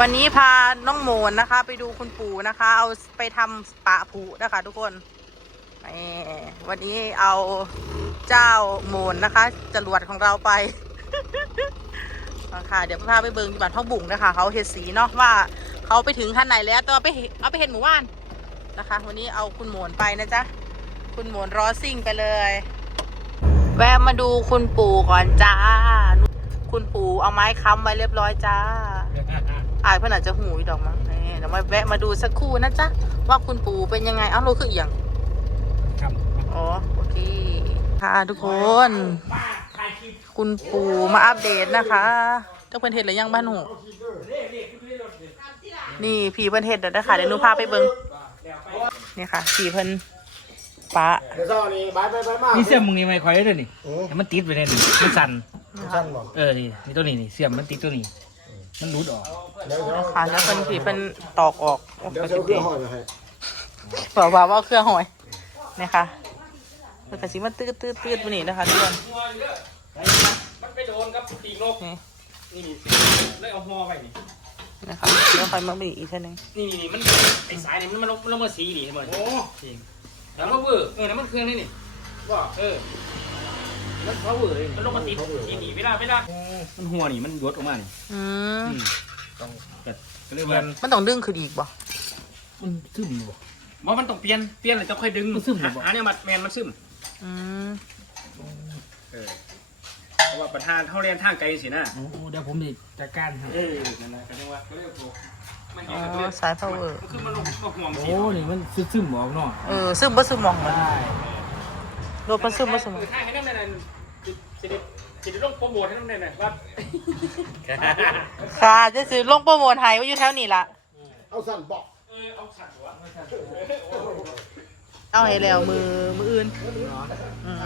วันนี้พาน้องโมนนะคะ ไปดูคุณปู่นะคะ เอาไปทำปะผูนะคะ ทุกคนวันนี้เอาเจ้าโมนนะคะจรวดของเราไปค่ะเดี๋ยวพาไปเบิงที่บ้านท้องบุ๋งนะคะ เขาเห็ดสีเนาะว่าเขาไปถึงขั้นไหนแล้วแต่ว่าไปเห็นเอาไปเห็นหมู่บ้านนะคะ วันนี้เอาคุณโมนไปนะจ๊ะคุณโมนรอซิ่งไปเลย แวะมาดูคุณปู่ก่อนจ้า คุณปู่เอาไม้ค้ำไว้เรียบร้อยจ้า อายเพื่อนอาจจะหูยดอกมั้งนี่เดี๋ยวมาแวะมาดูสักครู่นะจ๊ะ ว่าคุณปู่เป็นยังไงเอ้าโลคือเอียงครับอ๋อโอเคค่ะทุกคน คุณปู่มาอัปเดตนะคะเจ้าเพิ่นเห็ดหรือยังบ้านหูนี่ผีเพิ่นเห็ดเดี๋ยวนะคะเดี๋ยวหนูพาไปเบิ่งนี่ค่ะผีเพิ่นปะเดี๋ยวเช้านี้บายไปไปมากนี่เสียมมึงนี่ไม่ค่อยได้เลยนี่โอ้แต่มันติดไปเลยนี่มันสั่น สั้นบ่เออ นี่นี่ตัวนี้นี่เสียมมันติดตัวนี้ มันรูดออก เดี๋ยวเดี๋ยวค่ะแล้วเพิ่นผีเพิ่นตอกออกโอ้เดี๋ยวก็เช้าสิเครื่เด้องห้อยมาให้บอกว่าว่าเครื่องหอยนะคะเพิ่นก็สิมาตื้อตื้อตื้อไปนี่นะคะทุกคนมันไปโดนกับปีกนกนี่นี่นี่เลยเอาหอไปนี่นะคะเดี๋ยวค่อยมาบีอีกทีหนึงนี่นี่นี่มันไอ้สายนี่มันมันลงมันลงมาสีนี่เห็นไหมโอ้จริงแล้วมันเวอร์เออแล้วมันเครื่องนี่นี่ว่าเออมันเขาเวอร์เลยมันลงมาติดสีนี่เวลาเวลามันหัวนี่มันยดออกมานี่อืม ต้องก็เลยว่ามันต้องดึงขึ้นอีกบ่มันซึมบ่ว่ามันต้องเปลี่ยนเปลี่ยนเลยจะค่อยดึงมันซึมบ่หาเนี่ยมันแมนมันซึมอืมเออเพราะว่าประธานเขาเรียนทางไกลสินะโอ้เดี๋ยวผมจะจัดการให้เออนั่นแหละก็เรียกว่าก็เรียกว่ามันอ๋เห็นอก็เรียกสายพาวเวอร์มันคือมันลงมาห่วงสิโอ้นี่มันซึมๆออกเนาะเออซึมบ่ซึมมองมันได้รถมันซึมบ่ซึมคือถ้าให้น้ำในนั้นสิได้ สิได้ต้องโปรโมทให้น้ำในนั้นว่าค่ะจะซื้อลงโปรโมทให้ว่าอยู่แถวนี้ล่ะเอาสั้นบอกเออเอาขัดหัวเอาให้แล้วมือมืออื่นอืม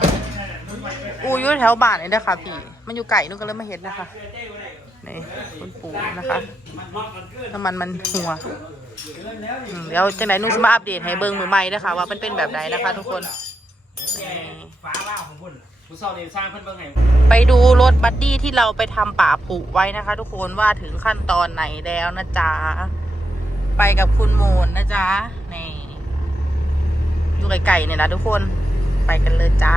อูอยู่แถวบ้านนี่เด้อค่ะพี่ มันอยู่ไก่นู่นก็เลยมาเห็นนะคะนี่คุณปู่นะคะน้ำมันมันหัวอืมเดี๋ยวจังไหนนุ่งสมาอัปเดตให้เบิ่งมือใหม่เด้อค่ะว่ามันเป็นแบบไหนนะคะ ทุกคนนี่ ฟ้าว่าของคุณ ผู้สานี่สร้างเพิ่นเบิ่งไงไปดูรถบัดดี้ที่เราไปทำป่าผูไว้นะคะ ทุกคนว่าถึงขั้นตอนไหนแล้วนะจ๊ะ ไปกับคุณโมนนะจ๊ะ นี่ อยู่ไกลๆเนี่ยนะทุกคนไปกันเลยจ้า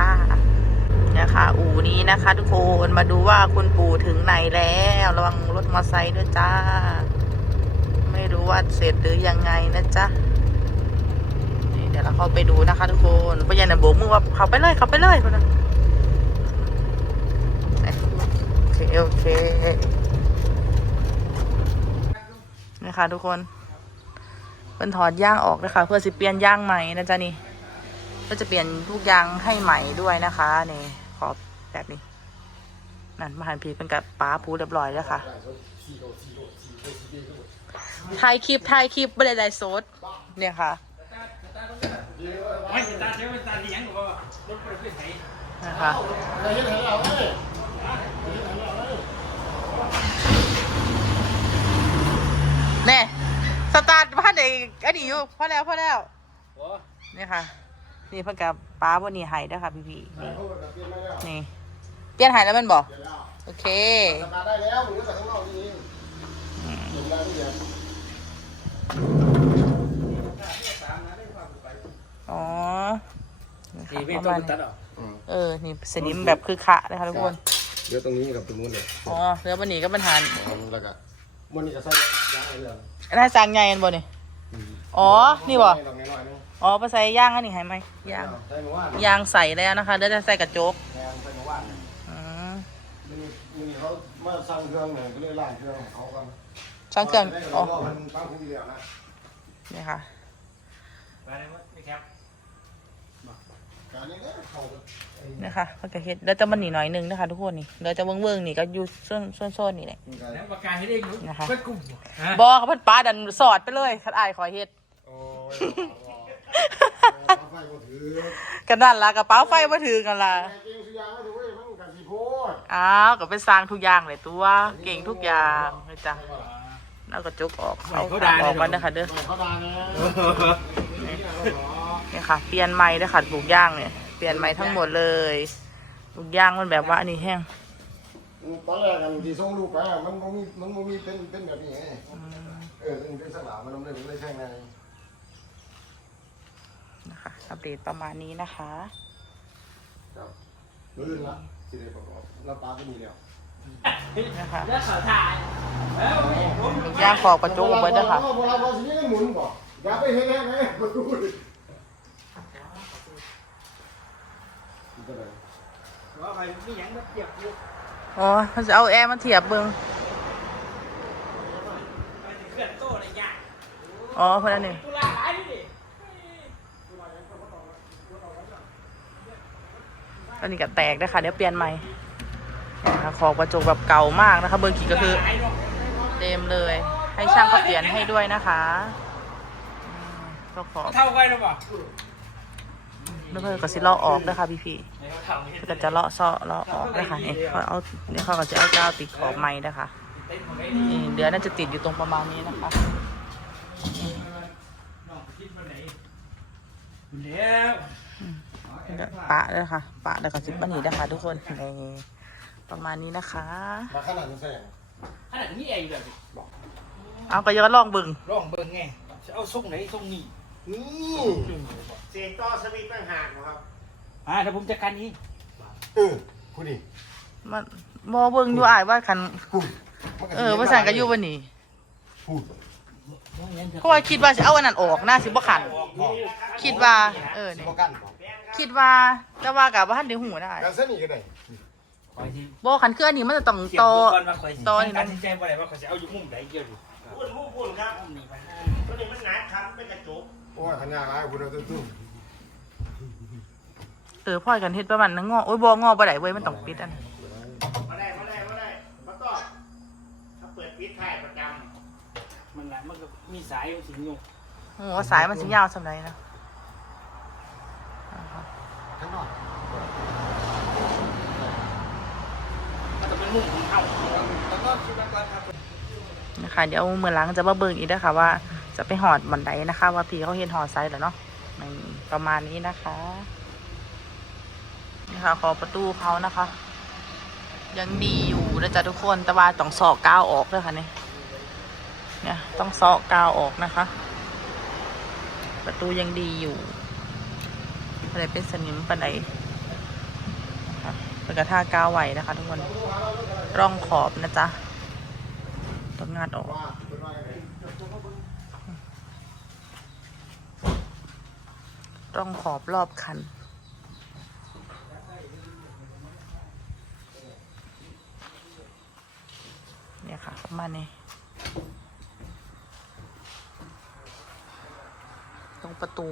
นี่ยค่ะอู่นี้นะคะ ทุกคนมาดูว่าคุณปู่ถึงไหนแล้วระวังรถมอเตอร์ไซค์ด้วยจ้า ไม่รู้ว่าเสร็จหรือยังไงนะจ๊ะนี่เดี๋ยวเราเข้าไปดูนะคะ ทุกคนพยานโบกมือว่าเขาไปเลยเขาไปเลยพนนะ โอเคโอเคนะคะทุกคนเป็นถอดย่างออกนะคะเพื่อสิเปลี่ยนย่างใหม่นะจ๊ะนี่ก็จะเปลี่ยนทุกอยางให้ใหม่ด้วยนะคะนี่ขอแบบนี้นั่นมาหันพีเป็นกับป้าปูเรียบร้อยแล้วค่ะถ่ายคลิปถ่ายคลิปไม่ได้ไลฟ์สดเนี่ยค่ะนะคะ เห็นเห็นเราเลย แน่สตาร์ทพันเด็กอันนี้อยู่พอแล้วพอแล้วโอ้นี่ค่ะ นี่เพิ่นกับป้าบนนี่ไห้ด้วยค่ะพี่พี่ๆนี่เขาแบบเปลี่ยนไม่แล้วนี่ เปลี่ยนไห้แล้วแมันบอกเปลี่ยนแล้วโอเคสตาร์ทได้แล้วมึงก็ใส่ข้างนอกนี่เองเปลี่ยนได้ทุกอย่างอ๋อทีไม่ประต้อมาณงตัดออกเออ นี่สนิมแบบคือขะนะคะทุกคน เดี๋ยวตรงนี้กับตรงนู้นเลยอ๋อแล้ววันนี้ก็ปัญหาแล้วก็มันนี่ก็ใส่ยางอะไรเรื่องน่าจางใหญ่กันบ่นี่อ๋อ นี่บ่น้อยๆนึงอ๋อไปใส่ย่างอันนี้ให้ไหมย่างใส่หมูว่านย่างใส่แล้วนะคะเดี๋ยวจะใส่กระจกแทนใส่หมูว่านอืมมันนี่มันนี่เขามาสั่งเครื่องเนี่ยก็เลยล้างเครื่องของเขากันช่างเครื่อง อ๋อ๋ออมันตั้งคุกเดียวนะ นี่ค่ะ ไปเลยว่าไม่แคปการ นี้เนี่ยเขาก็นี่ค่ะเพิ่นก็เฮ็ดแล้วจะมันหนีหน่อยหนึงนะคะ ทุกคนนี่เดี๋ยวจะเบิ่งเบิ่งๆนี่ก็อยู่ส่วนส่วนโซนนี่แหละมีการแล้วประกาศให้ได้รู้นะคะเพื่อนกลุ่มฮะบ่เขาเพิ่นป้าดันสอดไปเลยคัดอายขอเฮ็ดโอ้ยไฟก็ถือกันนั่นล่ะกระเป๋าไฟบ่ถือกันล่ะแต่เกงสุยางไม่ถือเว้ยมันกันสีโพดอ้าวก็ไปสร้างทุกอย่างเลยตัว เก่งทุกอย่างเลยจ้ะแล้วกระจกออกเอาขาออกกันนะคะเด้อเขาดา นะนี่ค่ะ เปลี่ยนไม้ด้วยค่ะปลูกย่างเนี่ย เปลี่ยนไม้ทั้งหมดเลยปลูกย่างมันแบบว่าอันนี้แห้งตอนแรกกันที่ส่งลูกไปอะมันบ่มีมันบ่มีเป็นเป็นแบบนี้ไงอืมเออเป็นเป็นสลามมันเลยมันเลยแท่งในนะคะ อัปเดตประมาณนี้นะคะ ครับลื่นละที่ได้ประกอบแล้วปลาก็มีแล้วนะคะแล้วเขาถ่ายแล้วย่างขอบกระจุกไว้ด้วยค่ะเวลาพอสินี่หมุนบ่อย่าไปเฮ็ดแห้งไงประตูดินี่ก็ได้ ว่าใครมีหยังมาเทียบอยู่อ๋อเขาจะเอาแอร์มาเทียบเบิงเพื่อนโตอะไรอย่างอ๋อคนนั้นนี่ตุลาหลายนี่ดิตอนนี้ก็แตกนะคะเดี๋ยวเปลี่ยนใหม่นะคะขอบกระจกแบบเก่ามากนะคะ เบอร์กี่ก็คือเต็มเลย ให้ช่างเขาเปลี่ยนให้ด้วยนะคะอืมก็ขอเท่ากันหรือเปล่า แล้วเพื่อนก็สิเลาะออกนะคะพี่พี่เพื่อนก็จะเลาะเซาะเลาะออกนะคะนี่เขาเอาเนี่ยเขาก็จะเอาเจ้าติดขอบไม้นะคะนี่เดือน่าจะติดอยู่ตรงประมาณนี้นะคะองคิดวันไหนแล้วปะเลยค่ะ ปะแล้วก็ซิปบันนี้นะคะ ทุกคนนี่ประมาณนี้นะคะมาขนาดนี้แสงขนาดนี้แอร์อยู่แบบเอาก็ย้อนลองเบึงรองเบิงไงจะเอาทรงไหนทรงนี้ นี่เสียงต่อสวิตช์ต่างหากนะครับอ่าเดี๋ยวผมจัดการเองเออพูดดิมันมอเบิ่งอยู่อายว่าคันพูดมันก็เออภาษาก็อยู่วันนี้พูดเพราะว่าคิดว่าจะเอาอันนั้นออกน่าสิบ่ขันคิดว่า เออสินี่บ่กันบ่คิดว่าแต่ว่ากับว่าท่านได้หูได้กันเส้นนี้ก็ได้คอยที่บ่ขันคืออันนี้มันจะต้องเกี่ยโตวก่อนมาคอยต่อนี่นะ ตัดสินใจว่าอะไรว่าเขาจะเอาอยู่มุมไหนเกี่ยวอยู่พูดพูดพูดครับ มุมนี้ไป โอ้ยขันยาร้ายพูดเอาตุ้มเออพ่อยกันเฮ็ดประมาณนั้นงอโอ้ยบ่งอบ่ได้เว้ยมันต้องปิดอันมาได้มาได้มาได้มาต่อถ้าเปิดปิดท้ายประจมันละมันก็มีสายมันสิงอยู่โอ้สายมันสิยาวสำไรนะข้างนอกมันจะเป็นมุมของเขาแล้วก็คิดว่าก่อนครับนะคะเดี๋ยวมื้อหลังจะมาเบิ่งอีกนะคะว่า จะไปหอดบันไดนะคะ ว่าพี่เขาเฮ็ดหอดไซส์แล้วเนาะประมาณนี้นะคะนี่ค่ะขอประตูเขานะคะ ยังดีอยู่นะจ๊ะทุกคนแต่ว่าต้องสอกก้าวออกด้วยค่ะเนี่ยเนี่ยต้องสอกก้าวออกนะคะ ประตูยังดีอยู่อะไรเป็นสนิมปันไดนเป็นกระทากาวไหวนะคะ ทุกคนร่องขอบนะจ๊ะต้องงานออก ว่าเป็นว่าไง ร่องขอบรอบคัน เนี่ยค่ะประมาณนี้ ตรงประตู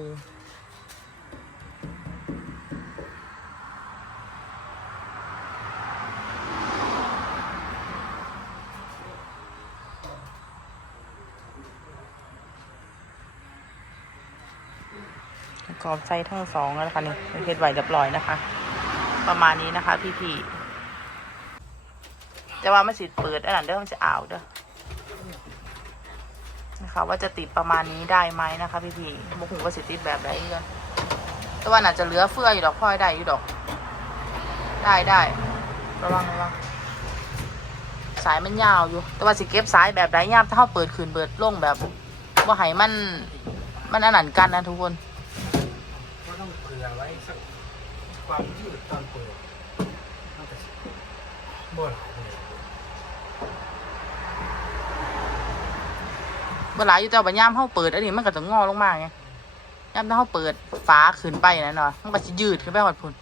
กรอบไส้ทั้งสองแล้วนะคะนี่เฮ็ดไว้เรียบร้อยนะคะ ประมาณนี้นะคะ พี่ๆแต่ว่ามันสิเปิดอันนั้นเด้อมันจะอ่าวเด้อนะคะว่าจะติดประมาณนี้ได้ไหมนะคะ พี่ๆบุกหูว่าสิติดแบบไหนกันแต่ว่าอาจจะเหลือเฟืออยู่ดอกพลอยได้อยู่ดอก ได้ได้ระวังระวังสายมันยาวอยู่ แต่ว่าสิเก็บสายแบบไหนยามถ้าเขาเปิดคืนเปิดลงแบบว่าให้มัน มันอันนั้นกันนะทุกคน องเผื่อไว้สักความยืดตอนเปิดมันจะบ่หลายเลยเวลาอยู่แต่ว่าย่ามเขาเปิดอันนี้มันก็จะงอลงมาไงย่ามถ้าเขาเปิดฟ้าขึ้นไปนะเนาะมันก็จะยืดขึ้นไปหมดพุ่น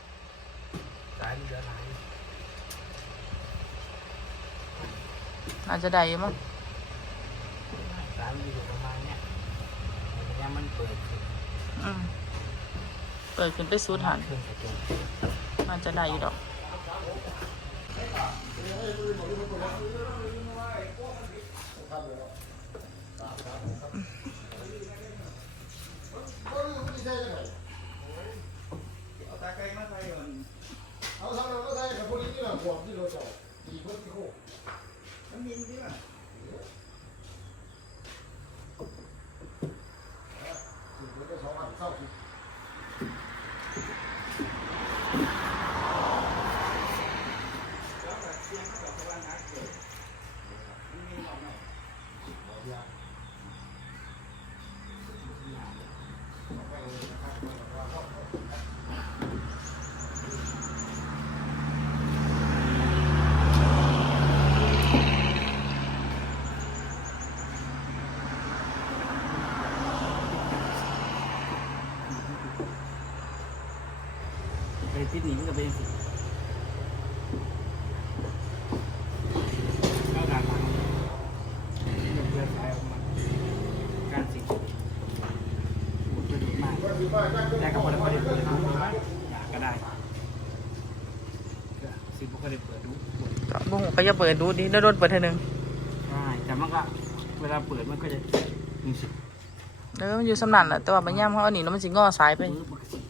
สายมันเหลือหลายน่าจะได้อยู่มั้งสายมันอยู่ประมาณเนี้ยเนี่ยมันเปิดขึ้นอืมเปิดขึ้นไปสูดหันขึ้นจะได้อยู่ดอกเอาทำอะไรก็ได้กับพวกนี้ที่เราห่วงที่เราจะตีพิ่มที่โคกมันยิงที่น่ะงจะสองอันเศร้าสิ ติดหนีมันก็เป็นสิเข้าด้านหลังมันเพื่อนสายออกมาการสิบุกไปดูมากว่าสิว่าจักแต่ก็พอได้พอได้เปิดดูอยากก็ได้ก็สิบุกก็ได้เปิดดูบุ้งเขาจะเปิดดูดิแล้วโดนเปิดเทอนึงใช่แต่มันก็เวลาเปิดมันก็จะมีสิเออมันอยู่สำนันแหละแต่ว่าบางย่ามเขาเอาหนีแล้วมันสิงอสายไปปึ๊บมันก็สิสา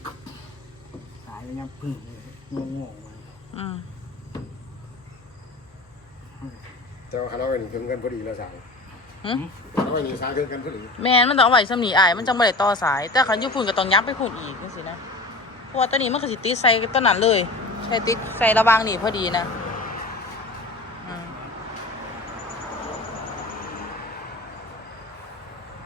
ยมันยังพึ่งงงงๆมันอืมแต่ว่าคณะไว้นี่ถึงกันพอดีแล้วสายหึคณะไว้นี่สายถึงกันพอดีแม่นมันต้องเอาไว้สำนีอาย มันจังบ่ได้ต่อสาย แต่คันอยู่พุ่นก็ต้องยับไปพุ่นอีกจังซี่นะเพราะว่าตอนนี้มันก็สิติดใส่ต้นนั้นเลย ใช่ติดใส่ระหวางนี่พอดีนะ